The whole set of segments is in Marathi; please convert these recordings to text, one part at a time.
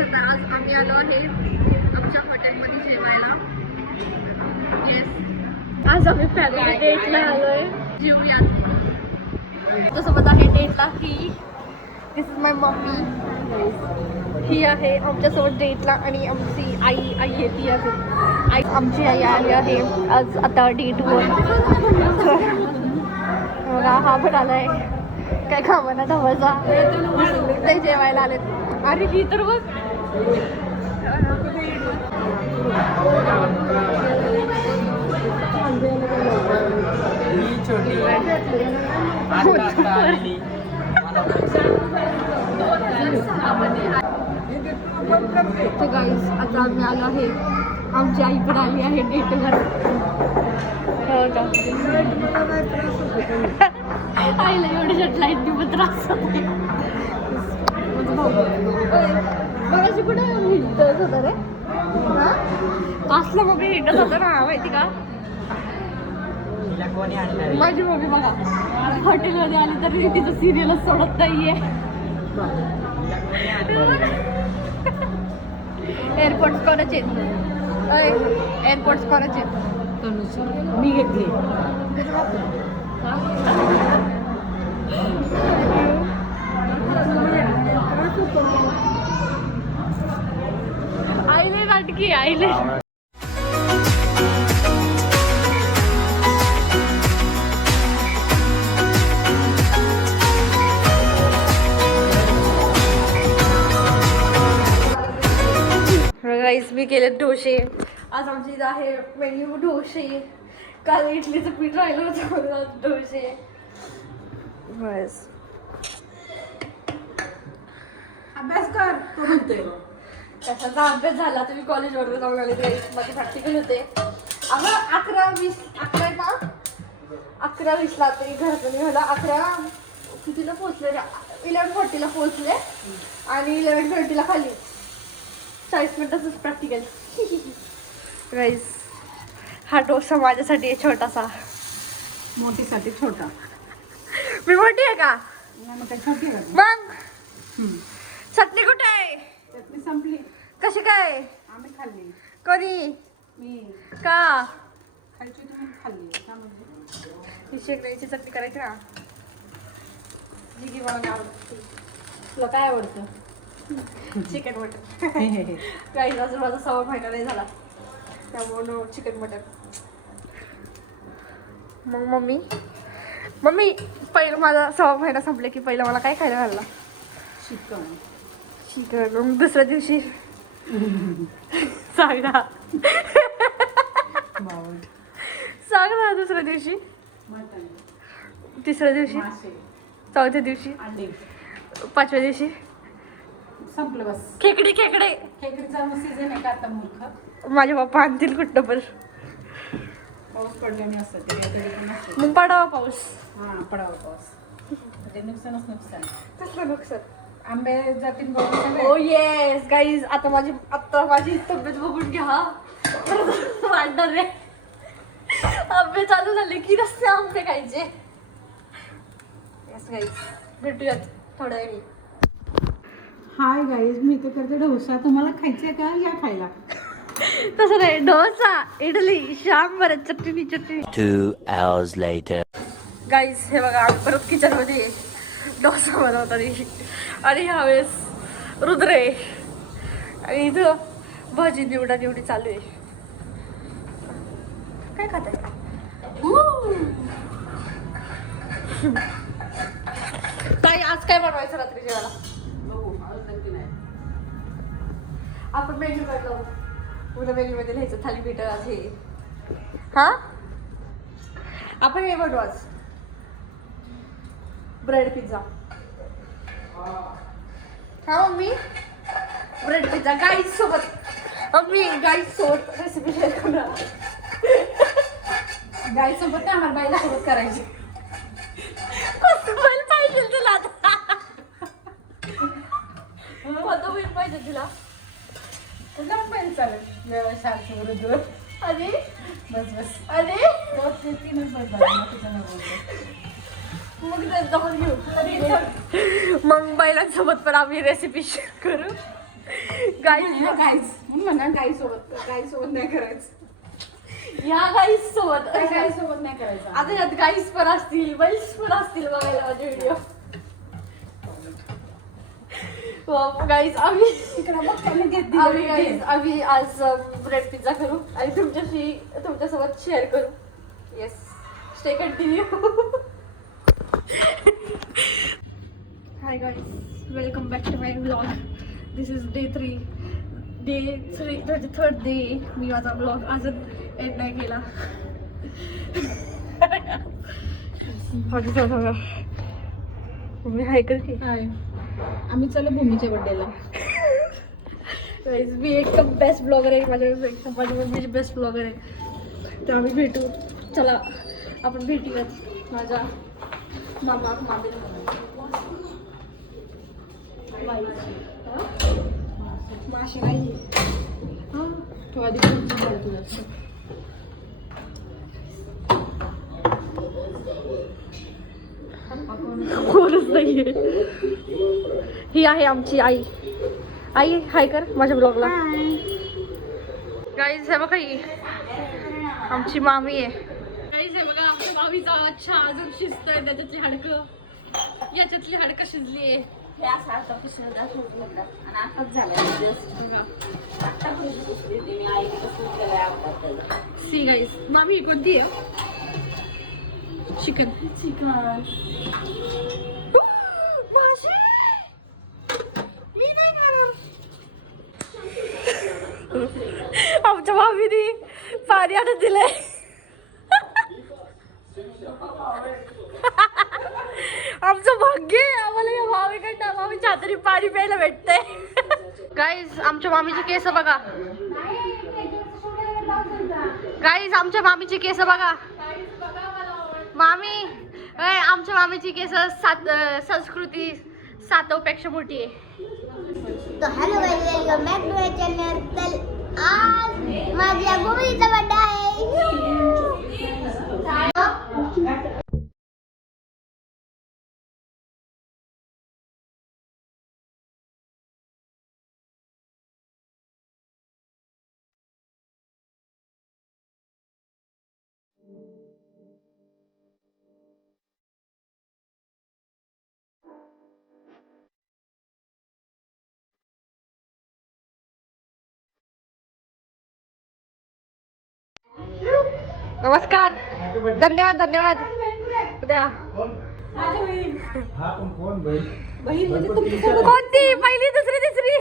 आता आज आम्ही आलो आहे आमच्या हॉटेलमध्ये जेवायला. येस, आज आम्ही फॅमिली डेटला आलोय. जेवूयात. तसोबत आहे डेटला ही दिस माय मम्मी, ही आहे आमच्यासोबत डेटला. आणि आमची आई आहे ती अजून आई, आमची आई आली आहे आज आता डेटवर. बघा हा पण आलाय, काय खावाना ढवाचा ते जेवायला आलेत. अरे ही तर बघ, तो गाईज आता आम्ही आलो आहे, आमची आई पण आली आहे डेटवर. हो का, आईला एवढ्या लाईट दिवस त्रास होते. मगाशी कुठे हिंडत होता रे? असलं मग हिंडत होतं ना, माहिती का? माझी मम्मी बघा हॉटेलमध्ये आली तरी तिचं सिरियलच सोडत नाहीये. एअरपोर्ट्स कोणाचे? एअरपोर्ट्स कोणाचे? मी घेतली. आईले नाटकी आईले. गाईस मी केले डोसे. आज आमची इथं आहे मेन्यू डोसे. काल इडलीचं पीठ राहिलं होतं, आज डोसे. बस अभ्यास कर तो म्हणतोय. कशाचा अभ्यास झाला? तुम्ही कॉलेजवर जाऊन आले ते माझे प्रॅक्टिकल होते. अगं 11:20ला तरी घरातून निघाला. 11 कितीला पोहोचले? 11:40ला पोहोचले आणि 11:20ला खाली. 40 मिनिटाचंच प्रॅक्टिकल. गाईस हा डोसा माझ्यासाठी आहे छोटासा. मोठीसाठी छोटा. मी मोठी आहे का? मग काय छोटी आहे का? मग चटणी कुठे आहे? चटणी संपली. कशी काय? आम्ही खाल्ली. कधी? मी का? खायची तुम्ही खाल्ली का? म्हणजे ही शेंगदाण्याची चटणी करायची ना, जी की मला आवडते. तुला काय आवडतं? Chicken mutton. काही अजून माझा 6 महिना नाही झाला, त्यामुळं चिकन मटन. मग मम्मी पहिलं माझा 6 महिना संपले की पहिलं मला काय खायला घालला? चिकन. मग दुसऱ्या दिवशी सांग ना दुसऱ्या दिवशी, मटन, तिसऱ्या दिवशी, मासे, चौथ्या दिवशी, अंडे. 5व्या दिवशी संपलं बस. खेकडे. खेकडीचा सीझन आहे का आता? मूर्ख. माझे पप्पा आणतील कुठं पण. पाऊस पडल्याने असतं ते काहीतरी पण असतं. मग पडावा पाऊस. हां, पडावा पाऊस. म्हणजे नुकसानच नुकसान. कसलं नुकसान? आंबे जातील बघून. ओ येस गाईज, आता माझी तब्येत बघून घ्या. वाढणार रे. आंबे चालू झाले की रस्ते आंबे खायचे. येस गाईज, भेटूयात थोड्या वेळी. हाय गाईज, मी तर करते डोसा. तुम्हाला खायचं का? या खायला. तसं नाही, डोसा, इडली, शांबर, चटणी. 2 hours later. गाईज हे बघा, आम्ही परत किचन मध्ये डोसा बनवताना. आणि ह्यावेळेस रुद्र आहे आणि इथं भाजी निवडी चालू आहे. काय खाताय? ताई आज काय बनवायचं रात्री जेवायला? आपण मेन्यू काढलो, उद्या मेन्यू मध्ये लिहायचं थालीपीठ आज हे. हा आपण हे बनवू आज ब्रेड पिझ्झा. हा मम्मी, ब्रेड पिझ्झा गाईज सोबत. मम्मी गाईज सोबत रेसिपी शेअर करूया. गाई सोबत ना आम्हाला बाईला सोबत करायची. पॉसिबल पाहिजे तुला आता. कोणतं होईल पाहिजे तुला? तुला पण चालेल. व्यवसाय विरुद्ध. अरे बस. अरे तो तीनच बस झाला तुझ्या मग जाऊन घेऊ. मग बैलांसोबत पण आम्ही रेसिपी शेअर करू. गाईज म्हणा गाई सोबत नाही करायचं. या गाईस सोबत नाही करायचं. आता यात गाईस पण असतील बैल्स पण असतील बघायला माझे व्हिडिओ. गाईज आम्ही आज ब्रेड पिझ्झा करू आणि तुमच्यासोबत शेअर करू. Yes, stay continue. Hi guys, welcome back to my vlog. This is day 3 त्याचे थर्ड डे. मी माझा ब्लॉग अजून एड नाही केला. मी हाय कर की हाय, आम्ही चलो भूमीच्या बड्डेला. मी एकदम बेस्ट ब्लॉगर आहे. माझी मम्मीची बेस्ट ब्लॉगर आहे. तर आम्ही भेटू. चला आपण भेटूयात माझ्या मामा मामी माशी नाही. तो आधी तुझा कोणच नाहीये. ही आहे आमची आई. आई हाय कर माझ्या ब्लॉगला. गाईज हे बघा, ही आमची मामी आहे. गाईज हे बघा, आमच्या मामीचा अच्छा अजून शिजतोय. त्याच्यातली हाडकं, याच्यातली हाडकं शिजली आहे. सी गाईज, मामी कोणती आहे? चिकन. आमच्या मामीने पाणी आणून दिलंय. आमचं भाग्य आहे, आम्हाला या मामीकडनं मामीच्या हाताने पाणी प्यायला भेटतंय. गाईज आमच्या मामीची केस बघा. गाईज आमच्या मामीची केस बघा. मामी, आमच्या मामीची केस संस्कृती 7 पेक्षा मोठी आहे. तो hello guys, welcome back to my channel. तर आज माझ्या भूमीचा बर्थडे आहे. नमस्कार, धन्यवाद. उद्या कोणती? पहिली, दुसरी, तिसरी?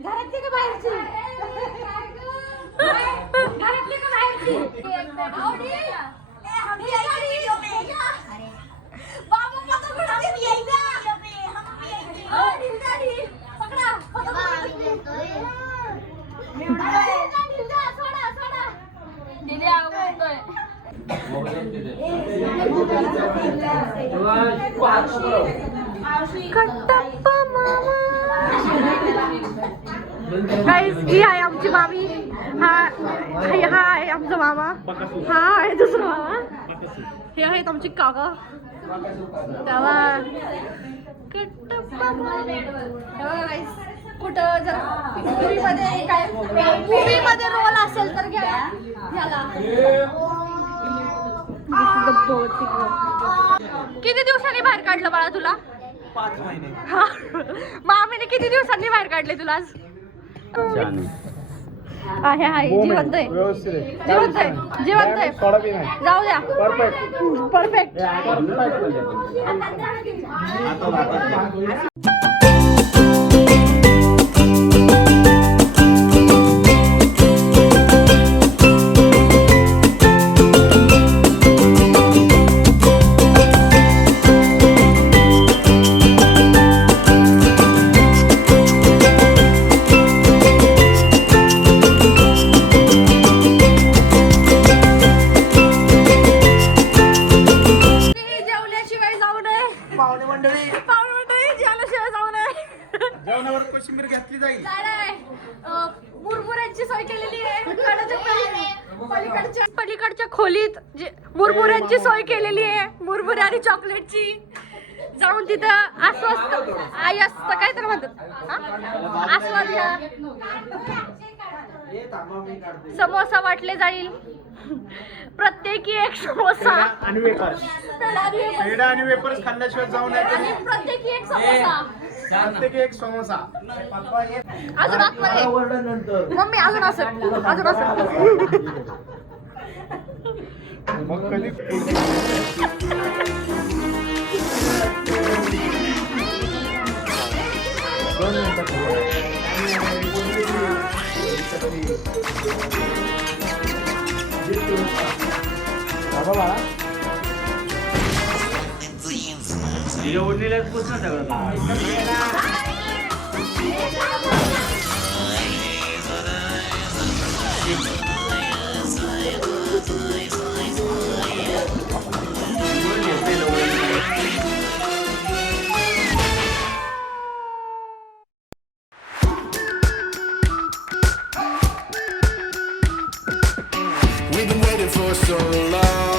घरातली का बाहेरची? घरातली का बाहेरची? गाईज ही आहे आमची मामी. हा आहे आमचा मामा. हा आहे दुसरा मामा. हे आहेत आमची काका. कुठं जर मूवीमध्ये काय मूवीमध्ये रोल असेल तर घ्या. किती दिवसांनी बाहेर काढलं बाळा तुला? 5 महिने. मामीने किती दिवसांनी बाहेर काढले तुला आज? आहे जिवंत आहे. जाऊ द्या. परफेक्ट. कोशिंबीर घेतली जाईल. मुरमुऱ्यांची सोय केलेली आहे. पलीकडच्या खोलीत मुरमुऱ्यांची सोय केलेली आहे. मुरमुरे आणि चॉकलेटची. जाऊन तिथं आस्वाद काय तर म्हणतात हा? आस्वाद घ्या. समोसा वाटले जाईल, प्रत्येकी एक समोसा आणि वेपर्स पेढा आणि वेपर्स खाल्ल्याशिवाय जाऊ नये. आणि प्रत्येकी एक समोसा. प्रत्येकी एक समोसा. अजून आतमध्ये मम्मी अजून असं मग कधी We've been waiting for so long.